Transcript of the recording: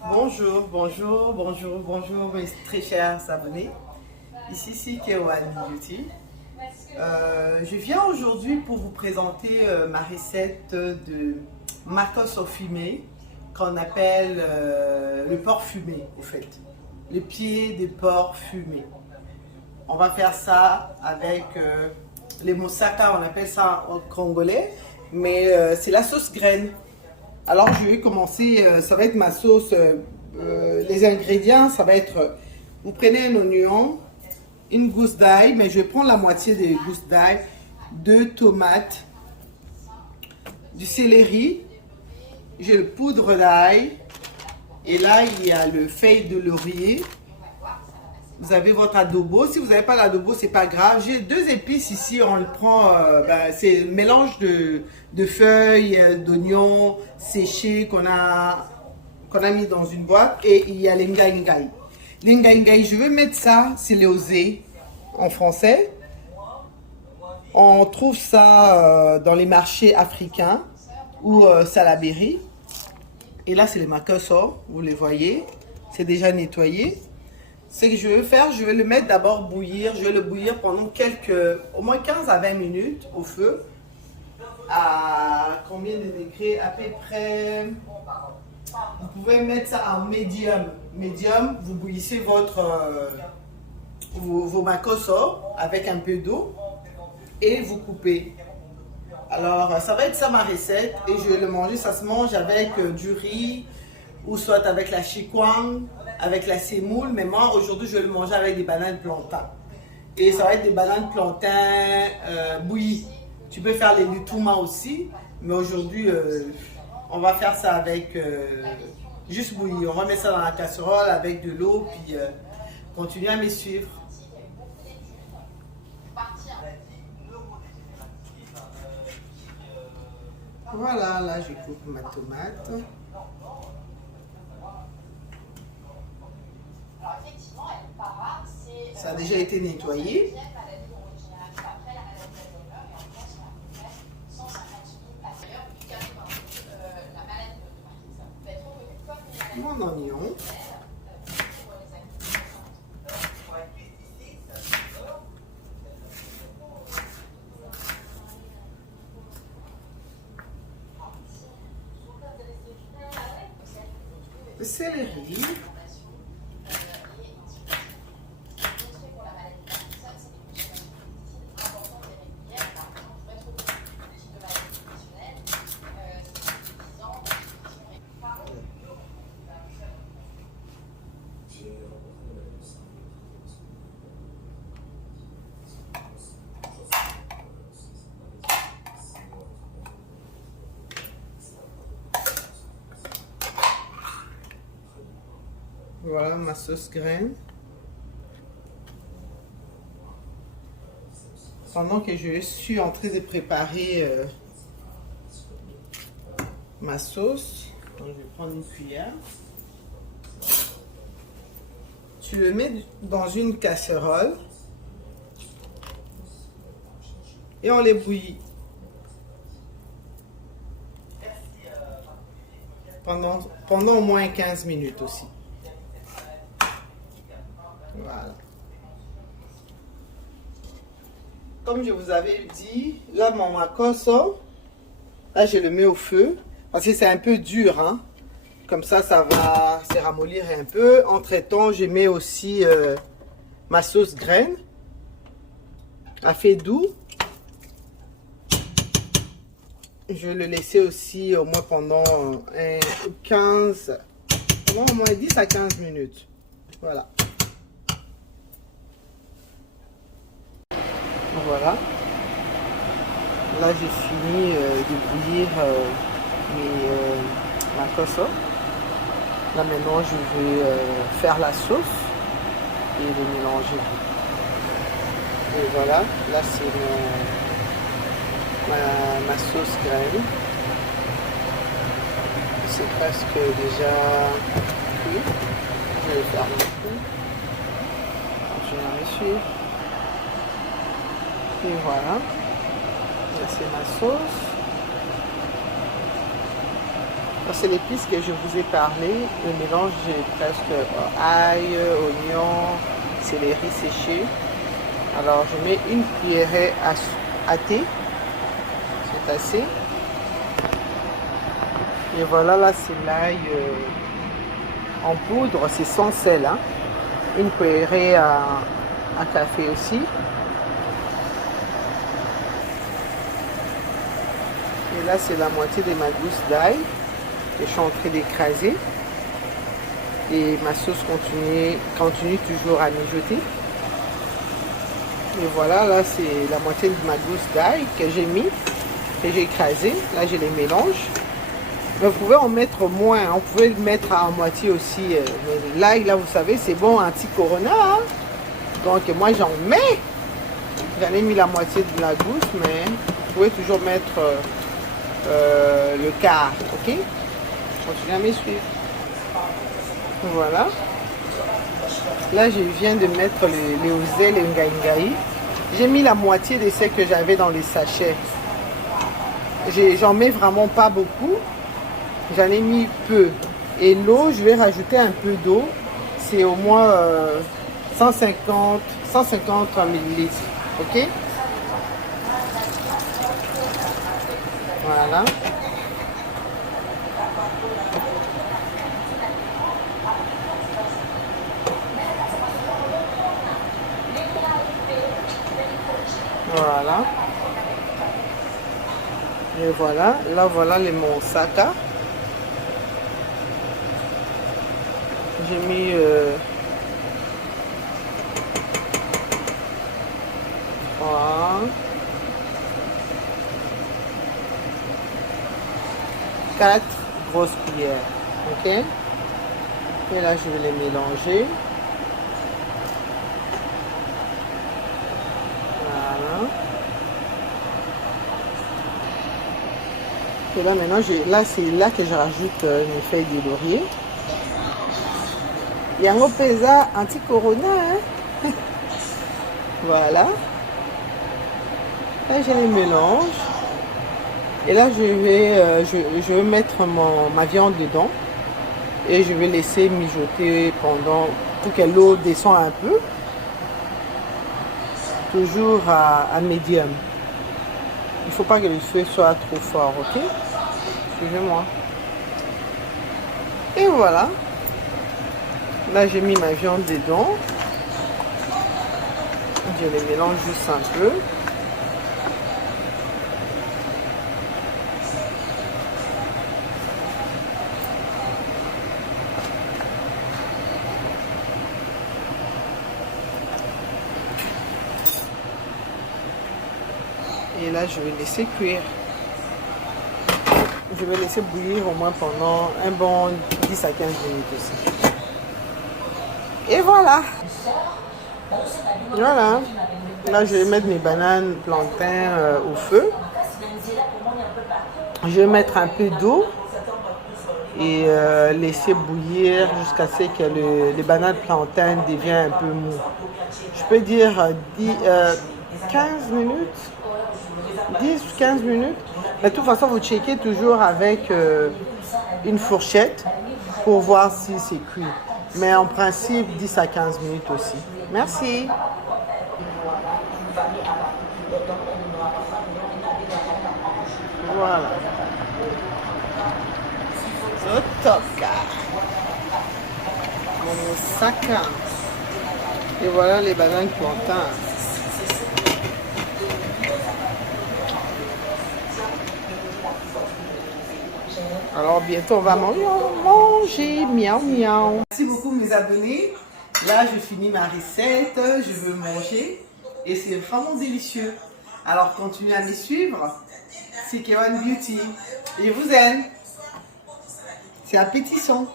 Bonjour, bonjour, bonjour, bonjour mes très chers abonnés. Ici c'est Kewan Beauty. Je viens aujourd'hui pour vous présenter ma recette de macos au fumé qu'on appelle le porc fumé au fait. Le pied de porc fumé. On va faire ça avec les moussaka, on appelle ça en congolais, mais c'est la sauce graine. Alors je vais commencer, ça va être ma sauce, les ingrédients, ça va être, vous prenez un oignon, une gousse d'ail, mais je vais prendre la moitié des gousses d'ail, 2 tomates, du céleri, j'ai le poudre d'ail, et là il y a le feuille de laurier. Vous avez votre adobo. Si vous n'avez pas l'adobo, c'est pas grave. J'ai 2 épices ici. On le prend, c'est le mélange de feuilles, d'oignons séchés qu'on a mis dans une boîte. Et il y a l'engaingai. L'engaingai, je vais mettre ça, c'est l'osé en français. On trouve ça dans les marchés africains ou Salaberry. Et là, c'est les makosso, vous les voyez. C'est déjà nettoyé. Ce que je vais faire, je vais le mettre d'abord bouillir. Je vais le bouillir pendant au moins 15 à 20 minutes au feu. À combien de degrés? À peu près. Vous pouvez mettre ça en médium. Médium, vous bouillissez vos makosso avec un peu d'eau et vous coupez. Alors, ça va être ça ma recette et je vais le manger. Ça se mange avec du riz ou soit avec la chikwang, avec la semoule, mais moi aujourd'hui je vais le manger avec des bananes plantains. Et ça va être des bananes plantains bouillies. Tu peux faire les lutuma aussi, mais aujourd'hui on va faire ça avec juste bouilli. On va mettre ça dans la casserole avec de l'eau, puis continuez à me suivre. Voilà, là je coupe ma tomate. Ça a déjà été nettoyé. Mon oignon. Le céleri. Voilà ma sauce graine. Pendant que je suis en train de préparer ma sauce, donc je vais prendre une cuillère. Tu le mets dans une casserole et on les bouillit pendant au moins 15 minutes aussi. Voilà. Comme je vous avais dit, là mon makosso, là je le mets au feu parce que c'est un peu dur, hein. Comme ça va se ramollir un peu. Entre-temps, je mets aussi ma sauce graine à feu doux. Je vais le laisser aussi au moins pendant au moins 10 à 15 minutes. Voilà. Voilà. Là, j'ai fini de bouillir ma makosso. Là, maintenant, je vais faire la sauce et le mélanger. Et voilà, là, c'est ma sauce graine. C'est presque déjà cuit. Je vais faire un peu. Je vais la suivre. Et voilà. Là, c'est ma sauce. C'est l'épice que je vous ai parlé. Le mélange, j'ai presque ail, oignon, céleri séché. Alors, je mets une cuillerée à thé. C'est assez. Et voilà, là, c'est l'ail en poudre. C'est sans sel. Hein. Une cuillerée à café aussi. Et là, c'est la moitié de ma gousse d'ail que je suis en train d'écraser. Et ma sauce continue toujours à mijoter. Et voilà, là, c'est la moitié de ma gousse d'ail que j'ai mis, que j'ai écrasé. Là, je les mélange. Mais vous pouvez en mettre moins. On pouvait le mettre à moitié aussi. Mais l'ail, là, vous savez, c'est bon anti-corona. Hein? Donc, moi, j'en mets. J'en ai mis la moitié de la gousse, mais vous pouvez toujours mettre le quart. OK? Continuez à me suivre. Voilà. Là, je viens de mettre les oseilles et le ngaï. J'ai mis la moitié de ce que j'avais dans les sachets. J'en mets vraiment pas beaucoup. J'en ai mis peu. Et l'eau, je vais rajouter un peu d'eau. C'est au moins 150 ml. OK? Voilà. Voilà. Et voilà. Là, voilà les moussaka. J'ai mis 4 grosses cuillères. OK? Et là, je vais les mélanger. Voilà. Et là, maintenant, c'est là que je rajoute mes feuilles de laurier. Yango pesa anti-corona. Hein? Voilà. Là, je les mélange. Et là, je vais mettre ma viande dedans. Et je vais laisser mijoter pour que l'eau descende un peu. Toujours à médium. Il ne faut pas que le feu soit trop fort, OK? Suivez-moi. Et voilà. Là, j'ai mis ma viande dedans. Je les mélange juste un peu. Et là, je vais laisser cuire. Je vais laisser bouillir au moins pendant un bon 10 à 15 minutes aussi. Et voilà. Voilà. Là, je vais mettre mes bananes plantains au feu. Je vais mettre un peu d'eau et laisser bouillir jusqu'à ce que les bananes plantains deviennent un peu mou. Je peux dire 15 minutes. 10 ou 15 minutes. Mais de toute façon, vous checkez toujours avec une fourchette pour voir si c'est cuit. Mais en principe, 10 à 15 minutes aussi. Merci. Voilà. Sotoka. Mon moussaka. Et voilà les bananes plantains. Alors bientôt on va manger, miaou miaou. Merci beaucoup mes abonnés. Là je finis ma recette, je veux manger et c'est vraiment délicieux. Alors continuez à me suivre. C'est Kewan Beauty. Je vous aime. C'est appétissant.